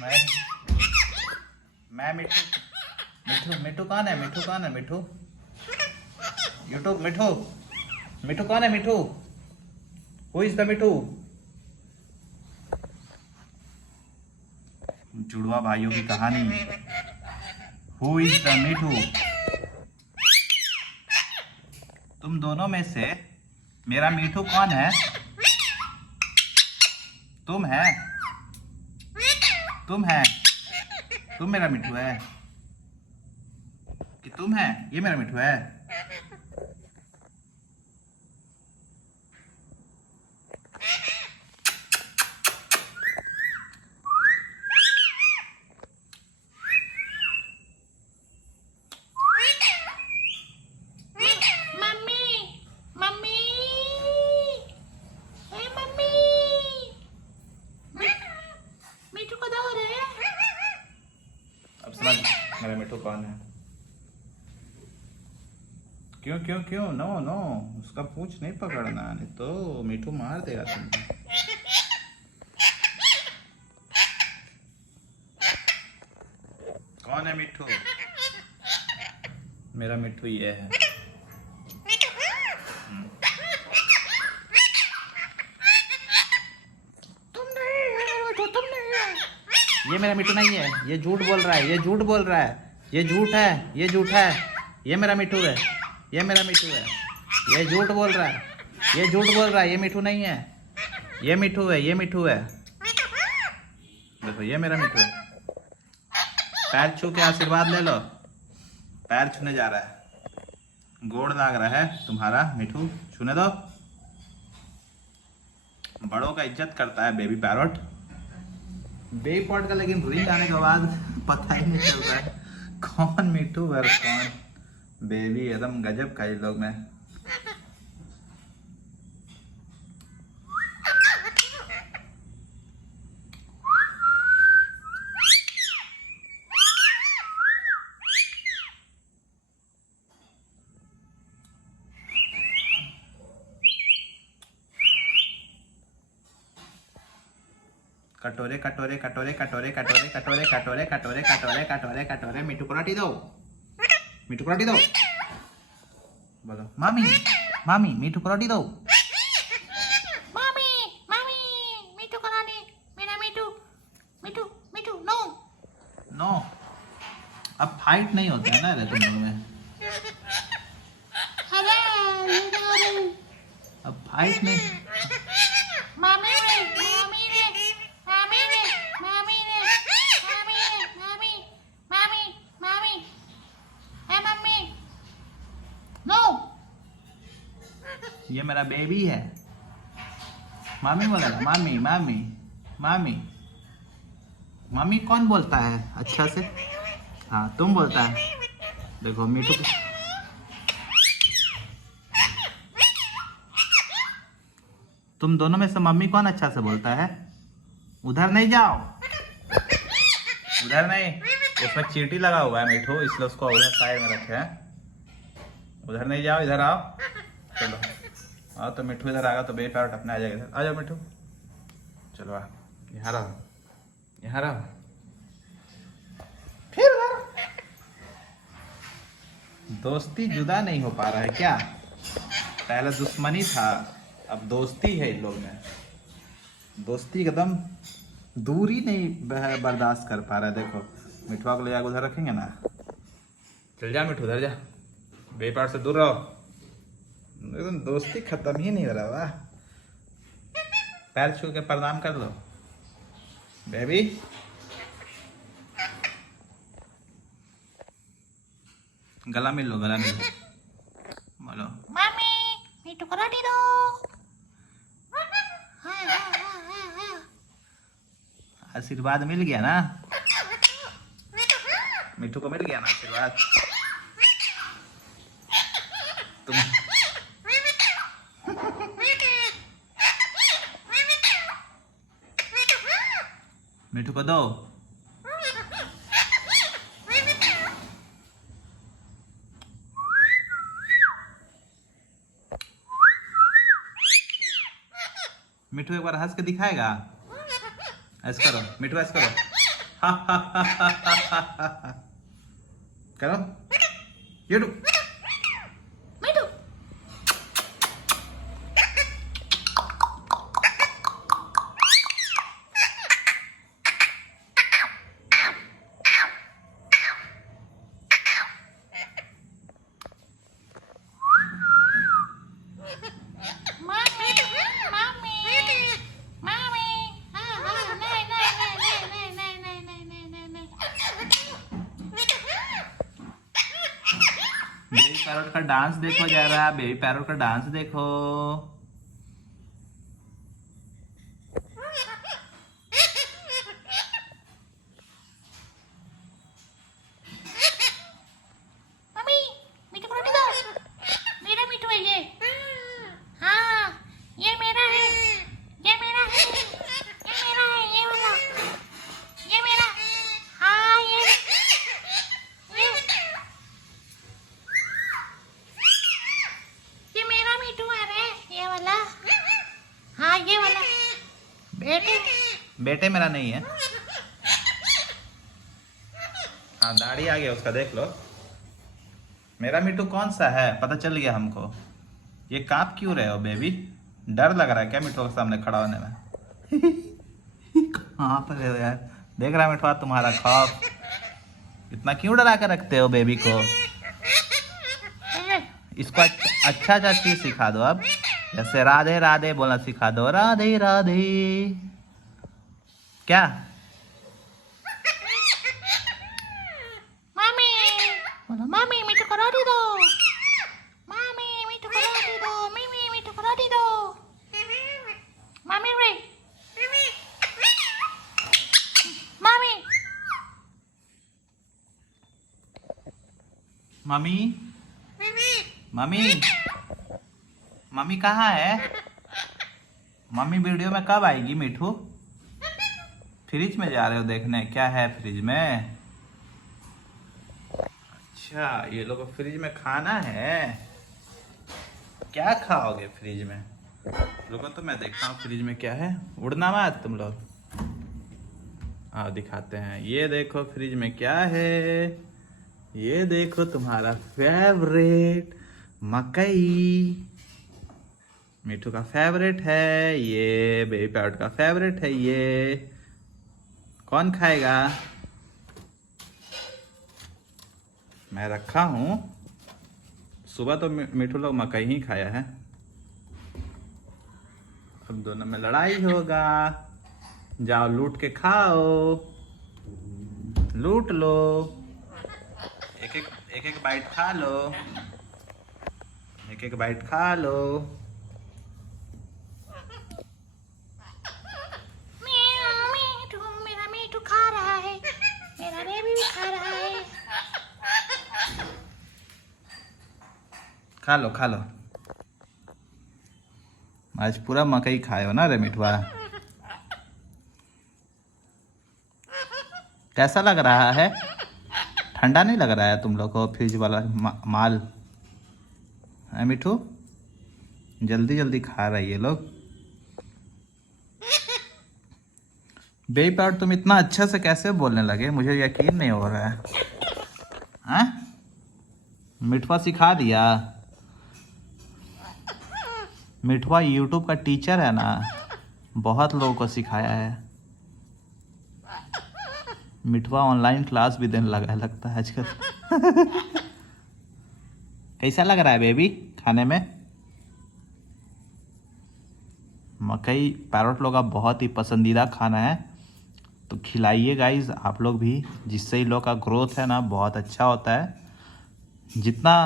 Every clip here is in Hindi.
मैं मैं मिठू। मिठू मिठू कौन है? मिठू कौन है? मिठू यूट्यूब। मिठू मिठू कौन है? मिठू हु इज द मिठू? जुड़वा भाइयों की कहानी। हु इज द मिठू? तुम दोनों में से मेरा मिठू कौन है? तुम है? तुम है? तुम मेरा मिठू है कि तुम है? ये मेरा मिठू है। अब समझ मेरा मिठू कौन है। क्यों क्यों क्यों? नो नो, उसका पूंछ नहीं पकड़ना, नहीं तो मिठू मार देगा तुमको। कौन है मिठू? मेरा मिठू ये है। ये मेरा मिठू नहीं है, ये झूठ बोल रहा है, ये झूठ बोल रहा है, ये झूठ है, ये झूठ है। ये मेरा मिठू है, ये मेरा मिठू है। ये झूठ बोल रहा है, ये झूठ बोल रहा है, ये मिठू नहीं है। ये मिठू है, ये मिठू है। देखो ये मेरा मिठू है। पैर छू के आशीर्वाद ले लो। पैर छूने जा रहा है, गोड़ लाग रहा है तुम्हारा मिठू, छूने दो। बड़ों का इज्जत करता है बेबी पैरोट। बेबी पॉट का लेकिन रिंग आने के बाद पता ही नहीं चल रहा है कौन मिठू और कौन बेबी। एकदम गजब का ये लोग में। कटोरे कटोरे कटोरे कटोरे कटोरे कटोरे कटोरे कटोरे कटोरे कटोरे कटोरे मिठू को रोटी दो, मिठू को रोटी दो। बोलो मामी मामी मिठू को रोटी दो। मामी मामी मिठू को रोटी, मेरा मिठू मिठू मिठू नो नो। अब फाइट नहीं होता है ना तुम लोगों में। अब फाइट नहीं। मामी ने मामी ने मामी ने मामी ने मामी ने मामी मामी मामी है मम्मी नो। ये मेरा बेबी है। मामी बोला ना, मामी मामी मामी। मामी कौन बोलता है अच्छा से? हाँ तुम बोलता है। देखो मिठू तुम दोनों में से मम्मी कौन अच्छा से बोलता है? उधर नहीं जाओ, उधर नहीं। उसमें चींटी लगा हुआ है मिठू, इसलिए उसको उधर साइड में रखे हैं। उधर नहीं जाओ, इधर आओ। चलो आओ। तो मिठू इधर आएगा तो बेबी पैरोट अपने आ जाएगा इधर। आ जाओ मिठू, चलो आ। यहाँ रहो, यहाँ रहो। फिर दोस्ती जुदा नहीं हो पा रहा है क्या? पहले दुश्मनी था, अब दोस्ती है इन लोग में। दोस्ती एकदम दूरी नहीं बर्दाश्त कर पा रहा है। देखो मिठुआ को ले जाकर उधर रखेंगे ना। चल जा मिठू, उधर जा, बेबी पैरोट से दूर रहो। एकदम दोस्ती खत्म ही नहीं हो रहा। वाह, पैर छू के प्रणाम कर लो बेबी। गला मिल लो, गला मिल लो। बोलो मामी मिठू को रोटी दो। हाँ, हाँ, हाँ, हाँ, हाँ। आशीर्वाद मिल गया ना, मिठू को मिल गया ना आशीर्वाद। तुम मिठू को दो। मिठू एक बार हंस के दिखाएगा। ऐसे करो मिठू, ऐसे करो। करो यूट्यूब। मिठू मम्मी मम्मी मम्मी हाँ हाँ नहीं नहीं नहीं नहीं नहीं नहीं नहीं नहीं नहीं बेबी पैरोट का डांस देखो जरा, बेबी पैरोट का डांस देखो। मम्मी मिठू को रोटी दो। मेरा मिठू है ये। हाँ ये मेरा है, ये मेरा है, ये मेरा है, ये वाला, ये मेरा। हाँ ये मेरा मिठू है रे, ये वाला। हाँ ये वाला बेटे। बेटे मेरा नहीं है। हाँ दाढ़ी आ गया उसका, देख लो। मेरा मिट्टू कौन सा है पता चल गया हमको। ये कांप क्यों रहे हो बेबी? डर लग रहा है क्या मिट्टू के सामने खड़ा होने में? कहाँ पर है यार? देख रहा है मिठुआ तुम्हारा खौफ। इतना क्यों डरा कर रखते हो बेबी को? इसको अच्छा अच्छा चीज सिखा दो अब, जैसे राधे राधे बोलना सिखा दो, राधे राधे। क्या मम्मी बोलो, मम्मी मिठू को रोटी दो। मम्मी मिठू को रोटी दो। मम्मी मिठू को रोटी दो। मम्मी रे मम्मी मम्मी? मम्मी मम्मी कहाँ है? मम्मी वीडियो में कब आएगी मिठू? फ्रिज में जा रहे हो देखने क्या है फ्रिज में? अच्छा ये लोग फ्रिज में खाना है। क्या खाओगे फ्रिज में? रुको तो मैं देखता हूँ फ्रिज में क्या है। उड़ना मत तुम लोग। आओ दिखाते हैं। ये देखो फ्रिज में क्या है। ये देखो तुम्हारा फेवरेट मकई। मिठू का फेवरेट है ये, बेबी पैरोट का फेवरेट है ये। कौन खाएगा? मैं रखा हूँ। सुबह तो मिठू लोग मकई ही खाया है। अब दोनों में लड़ाई होगा। जाओ लूट के खाओ, लूट लो। एक एक बाइट खा लो, एक एक बाइट खा लो। मिठू, मेरा मिठू खा रहा है, मेरा बेबी भी खा रहा है। खा लो खा लो। आज पूरा मकई खाए हो ना रे मिठुआ? कैसा लग रहा है? ठंडा नहीं लग रहा है तुम लोग को फ्रिज वाला माल है मिठू? जल्दी जल्दी खा रही है लोग। बेबी पैरोट तुम इतना अच्छा से कैसे बोलने लगे? मुझे यकीन नहीं हो रहा है। हाँ मिठुआ सिखा दिया? मिठुआ यूट्यूब का टीचर है ना, बहुत लोगों को सिखाया है। मिठुआ ऑनलाइन क्लास भी देने लगा है लगता है आजकल। कैसा लग रहा है बेबी खाने में? मकई पैरोट लोग का बहुत ही पसंदीदा खाना है, तो खिलाइए गाइस आप लोग भी, जिससे इन लोग का ग्रोथ है ना बहुत अच्छा होता है। जितना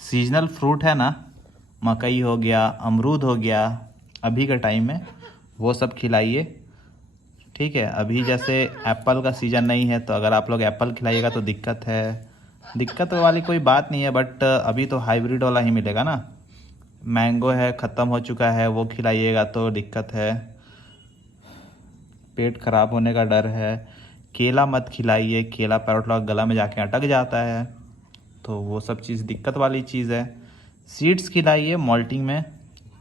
सीजनल फ्रूट है ना, मकई हो गया, अमरूद हो गया अभी के टाइम में, वो सब खिलाइए। ठीक है, अभी जैसे एप्पल का सीज़न नहीं है, तो अगर आप लोग एप्पल खिलाइएगा तो दिक्कत है। दिक्कत वाली कोई बात नहीं है, बट अभी तो हाइब्रिड वाला ही मिलेगा ना। मैंगो है ख़त्म हो चुका है, वो खिलाइएगा तो दिक्कत है, पेट खराब होने का डर है। केला मत खिलाइए, केला पैरोट लोग गला में जाके अटक जाता है, तो वो सब चीज़ दिक्कत वाली चीज़ है। सीड्स खिलाइए मॉल्टिंग में,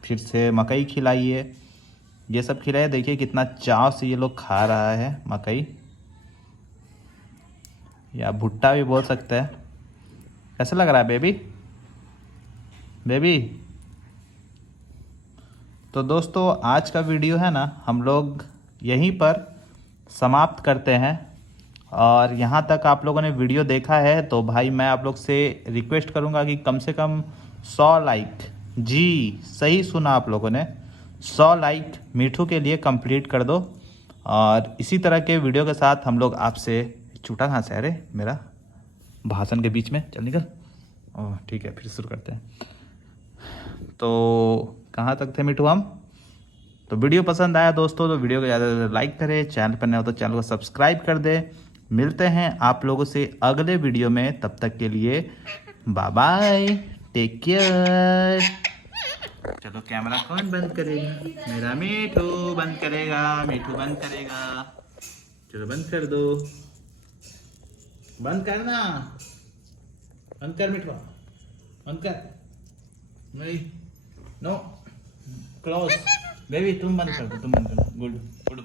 फिर से मकई खिलाइए, ये सब खिलाइए। देखिए कितना चाव से ये लोग खा रहा है मकई। या भुट्टा भी बोल सकते हैं। कैसा लग रहा है बेबी? बेबी तो दोस्तों आज का वीडियो है ना हम लोग यहीं पर समाप्त करते हैं। और यहाँ तक आप लोगों ने वीडियो देखा है तो भाई मैं आप लोग से रिक्वेस्ट करूँगा कि कम से कम 100 लाइक, जी सही सुना आप लोगों ने, 100 लाइक मीठू के लिए कंप्लीट कर दो। और इसी तरह के वीडियो के साथ हम लोग आपसे छूटा कहाँ से, अरे मेरा भाषण के बीच में चल निकल। ओह ठीक है, फिर शुरू करते हैं। तो कहाँ तक थे मीठू हम? तो वीडियो पसंद आया दोस्तों तो वीडियो को ज़्यादा से ज़्यादा लाइक करें, चैनल पर नए हो तो चैनल को सब्सक्राइब कर दें। मिलते हैं आप लोगों से अगले वीडियो में, तब तक के लिए बाय बाय, टेक केयर। चलो कैमरा कौन बंद करेगा? मेरा मीठू बंद करेगा, मीठू बंद करेगा। चलो बंद कर दो, बंद करना, बंद कर मीठू, बंद कर। नहीं नो क्लोज बेबी, तुम बंद कर दो, तुम बंद कर दो। Good good.